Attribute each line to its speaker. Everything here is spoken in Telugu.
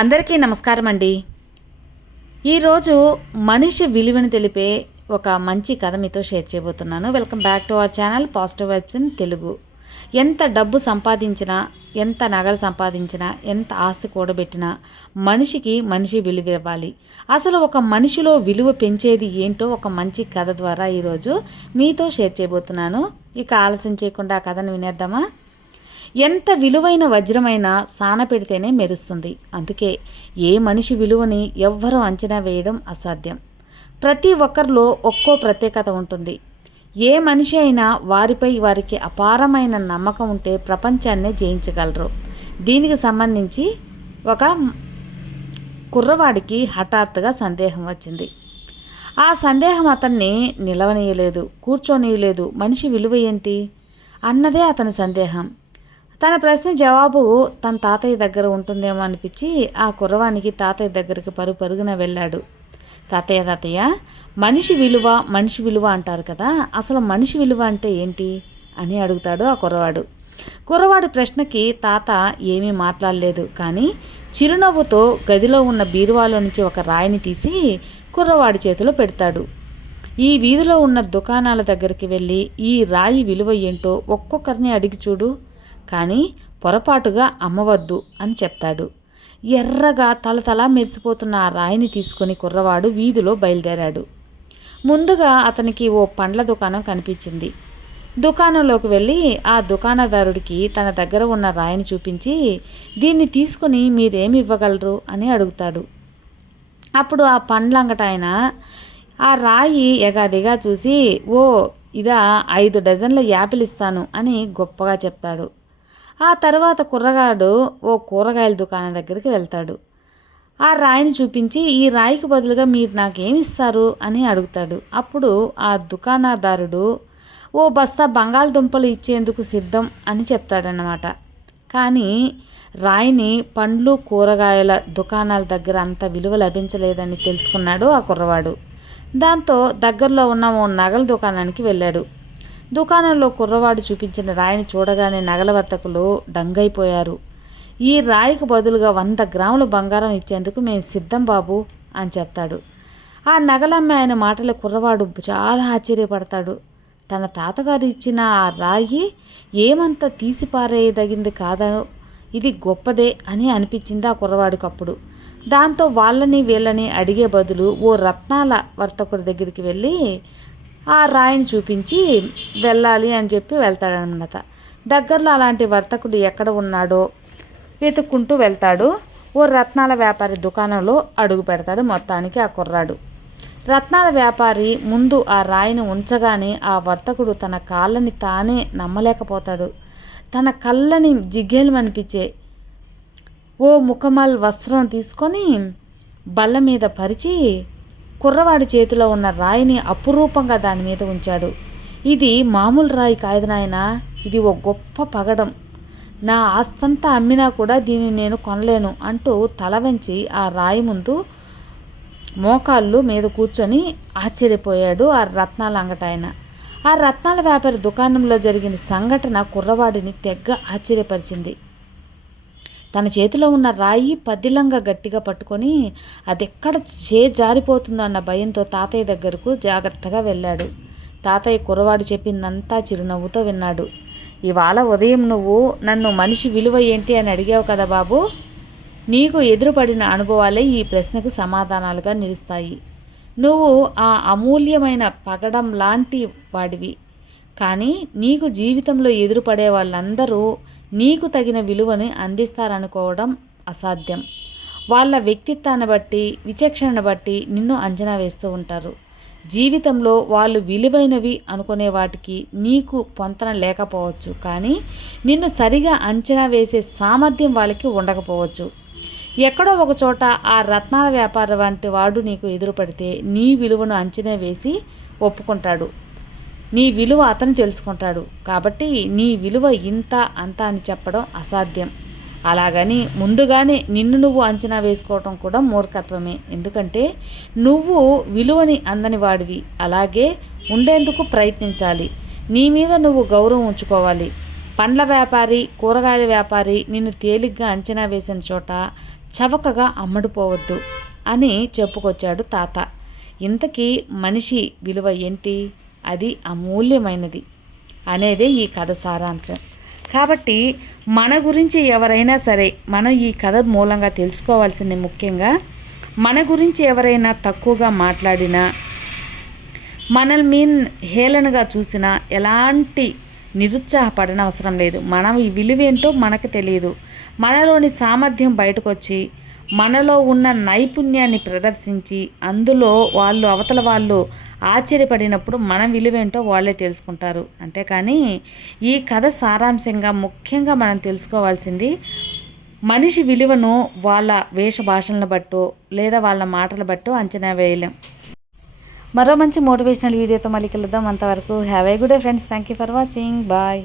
Speaker 1: అందరికీ నమస్కారం అండి ఈరోజు మనిషి విలువను తెలిపే ఒక మంచి కథ మీతో షేర్ చేయబోతున్నాను. Welcome back to our channel positive vibes in Telugu. ఎంత డబ్బు సంపాదించినా ఎంత నగలు సంపాదించినా ఎంత ఆస్తి కూడబెట్టినా మనిషికి మనిషి విలువ ఇవ్వాలి. అసలు ఒక మనిషిలో విలువ పెంచేది ఏంటో ఒక మంచి కథ ద్వారా ఈరోజు మీతో షేర్ చేయబోతున్నాను. ఇక ఆలస్యం చేయకుండా ఆ కథను వినేద్దామా? ఎంత విలువైన వజ్రమైనా సాన పెడితేనే మెరుస్తుంది. అందుకే ఏ మనిషి విలువని ఎవ్వరూ అంచనా వేయడం అసాధ్యం. ప్రతి ఒక్కరిలో ఒక్కో ప్రత్యేకత ఉంటుంది. ఏ మనిషి అయినా వారిపై వారికి అపారమైన నమ్మకం ఉంటే ప్రపంచాన్నే జయించగలరు. దీనికి సంబంధించి ఒక కుర్రవాడికి హఠాత్తుగా సందేహం వచ్చింది. ఆ సందేహం అతన్ని నిలవనీయలేదు కూర్చోనీయలేదు. మనిషి విలువ ఏంటి? అన్నదే అతని సందేహం. తన ప్రశ్న జవాబు తన తాతయ్య దగ్గర ఉంటుందేమో అనిపించి ఆ కుర్రవానికి తాతయ్య దగ్గరికి పరు పరుగున వెళ్ళాడు. తాతయ్య తాతయ్య మనిషి విలువ మనిషి విలువ అంటారు కదా అసలు మనిషి విలువ అంటే ఏంటి? అని అడుగుతాడు ఆ కుర్రవాడు. కుర్రవాడి ప్రశ్నకి తాత ఏమీ మాట్లాడలేదు కానీ చిరునవ్వుతో గదిలో ఉన్న బీరువాలో నుంచి ఒక రాయిని తీసి కుర్రవాడి చేతిలో పెడతాడు. ఈ వీధిలో ఉన్న దుకాణాల దగ్గరికి వెళ్ళి ఈ రాయి విలువ ఏంటో ఒక్కొక్కరిని అడిగి చూడు. కానీ పొరపాటుగా అమ్మవద్దు అని చెప్తాడు. ఎర్రగా తలతలా మెరిసిపోతున్న ఆ రాయిని తీసుకుని కుర్రవాడు వీధిలో బయలుదేరాడు. ముందుగా అతనికి ఓ పండ్ల దుకాణం కనిపించింది. దుకాణంలోకి వెళ్ళి ఆ దుకాణదారుడికి తన దగ్గర ఉన్న రాయిని చూపించి దీన్ని తీసుకుని మీరేమి ఇవ్వగలరు? అని అడుగుతాడు. అప్పుడు ఆ పండ్లంగటాయన ఆ రాయి ఎగాదిగా చూసి ఓ ఇదా ఐదు డజన్ల యాపిల్ ఇస్తాను అని గొప్పగా చెప్తాడు. ఆ తర్వాత కుర్రగాడు ఓ కూరగాయల దుకాణం దగ్గరికి వెళ్తాడు. ఆ రాయిని చూపించి ఈ రాయికి బదులుగా మీరు నాకేమిస్తారు అని అడుగుతాడు. అప్పుడు ఆ దుకాణదారుడు ఓ బస్తా బంగాళదుంపలు ఇచ్చేందుకు సిద్ధం అని చెప్తాడనమాట కానీ రాయిని పండ్లు కూరగాయల దుకాణాల దగ్గర అంత విలువ లభించలేదని తెలుసుకున్నాడు ఆ కుర్రవాడు. దాంతో దగ్గరలో ఉన్న ఓ నగల దుకాణానికి వెళ్ళాడు. దుకాణంలో కుర్రవాడు చూపించిన రాయిని చూడగానే నగల వర్తకులు డంగైపోయారు. ఈ రాయికి బదులుగా వంద గ్రాముల బంగారం ఇచ్చేందుకు మేము సిద్ధం బాబు అని చెప్తాడు. ఆ నగలమ్మ ఆయన మాటల కుర్రవాడు చాలా ఆశ్చర్యపడతాడు. తన తాతగారు ఇచ్చిన ఆ రాయి ఏమంత తీసిపారేయదగింది కాదనో. ఇది గొప్పదే అని అనిపించింది ఆ కుర్రవాడికి అప్పుడు. దాంతో వాళ్ళని వీళ్ళని అడిగే బదులు ఓ రత్నాల వర్తకుడి దగ్గరికి వెళ్ళి ఆ రాయిని చూపించి వెళ్ళాలి అని చెప్పి వెళ్తాడనమాట దగ్గరలో అలాంటి వర్తకుడు ఎక్కడ ఉన్నాడో వెతుక్కుంటూ వెళ్తాడు. ఓ రత్నాల వ్యాపారి దుకాణంలో అడుగు పెడతాడు మొత్తానికి ఆ కుర్రాడు. రత్నాల వ్యాపారి ముందు ఆ రాయిని ఉంచగానే ఆ వర్తకుడు తన కాళ్ళని తానే నమ్మలేకపోతాడు. తన కళ్ళని జిగ్గేలమనిపించే ఓ ముఖమల్ వస్త్రం తీసుకొని బల్ల మీద పరిచి కుర్రవాడి చేతిలో ఉన్న రాయిని అపురూపంగా దాని మీద ఉంచాడు. ఇది మామూలు రాయి కాదు నాయన ఇది ఓ గొప్ప పగడం. నా ఆస్తంతా అమ్మినా కూడా దీన్ని నేను కొనలేను అంటూ తల వంచి ఆ రాయి ముందు మోకాళ్ళు మీద కూర్చొని ఆశ్చర్యపోయాడు ఆ రత్నాల అంగటాయన ఆ రత్నాల వ్యాపారి దుకాణంలో జరిగిన సంఘటన కుర్రవాడిని తెగ్గ ఆశ్చర్యపరిచింది. తన చేతిలో ఉన్న రాయి పదిలంగా గట్టిగా పట్టుకొని అది ఎక్కడ చే జారిపోతుందో అన్న భయంతో తాతయ్య దగ్గరకు జాగ్రత్తగా వెళ్ళాడు. తాతయ్య కురవాడు చెప్పిందంతా చిరునవ్వుతో విన్నాడు. ఇవాళ ఉదయం నువ్వు నన్ను మనిషి విలువ ఏంటి అని అడిగావు కదా బాబు? నీకు ఎదురుపడిన అనుభవాలే ఈ ప్రశ్నకు సమాధానాలుగా నిలుస్తాయి. నువ్వు ఆ అమూల్యమైన పగడం లాంటి వాడివి. కానీ నీకు జీవితంలో ఎదురుపడే వాళ్ళందరూ నీకు తగిన విలువని అందిస్తారనుకోవడం అసాధ్యం. వాళ్ళ వ్యక్తిత్వాన్ని బట్టి విచక్షణను బట్టి నిన్ను అంచనా వేస్తూ ఉంటారు. జీవితంలో వాళ్ళు విలువైనవి అనుకునే వాటికి నీకు పొంతన లేకపోవచ్చు. కానీ నిన్ను సరిగా అంచనా వేసే సామర్థ్యం వాళ్ళకి ఉండకపోవచ్చు. ఎక్కడో ఒక చోట ఆ రత్నాల వ్యాపారం వంటి వాడు నీకు ఎదురుపడితే నీ విలువను అంచనా వేసి ఒప్పుకుంటాడు. నీ విలువ అతను తెలుసుకుంటాడు. కాబట్టి నీ విలువ ఇంత అంత అని చెప్పడం అసాధ్యం. అలాగని ముందుగానే నిన్ను నువ్వు అంచనా వేసుకోవటం కూడా మూర్ఖత్వమే. ఎందుకంటే నువ్వు విలువని అందని వాడివి. అలాగే ఉండేందుకు ప్రయత్నించాలి. నీ మీద నువ్వు గౌరవం ఉంచుకోవాలి. పండ్ల వ్యాపారి కూరగాయల వ్యాపారి నిన్ను తేలిగ్గా అంచనా వేసిన చోట చవకగా అమ్ముడుపోవద్దు అని చెప్పుకొచ్చాడు తాత. ఇంతకీ మనిషి విలువ ఏంటి? అది అమూల్యమైనది అనేదే ఈ కథ సారాంశం. కాబట్టి మన గురించి ఎవరైనా సరే మనం ఈ కథ మూలంగా తెలుసుకోవాల్సింది ముఖ్యంగా మన గురించి ఎవరైనా తక్కువగా మాట్లాడినా మనల్ మీన్ హేళనగా చూసినా ఎలాంటి నిరుత్సాహపడన అవసరం లేదు. మనం ఈ విలువేంటో మనకు తెలియదు. మనలోని సామర్థ్యం బయటకు వచ్చి మనలో ఉన్న నైపుణ్యాన్ని ప్రదర్శించి అందులో వాళ్ళు అవతల వాళ్ళు ఆశ్చర్యపడినప్పుడు మన విలువేంటో వాళ్ళే తెలుసుకుంటారు. అంతేకాని ఈ కథ సారాంశంగా ముఖ్యంగా మనం తెలుసుకోవాల్సింది మనిషి విలువను వాళ్ళ వేష భాషలను బట్టో లేదా వాళ్ళ మాటలు బట్టో అంచనా వేయలేం. మరో మంచి మోటివేషనల్ వీడియోతో మళ్ళీ కలుద్దాం. అంతవరకు have a good friends. Thank you for watching. Bye.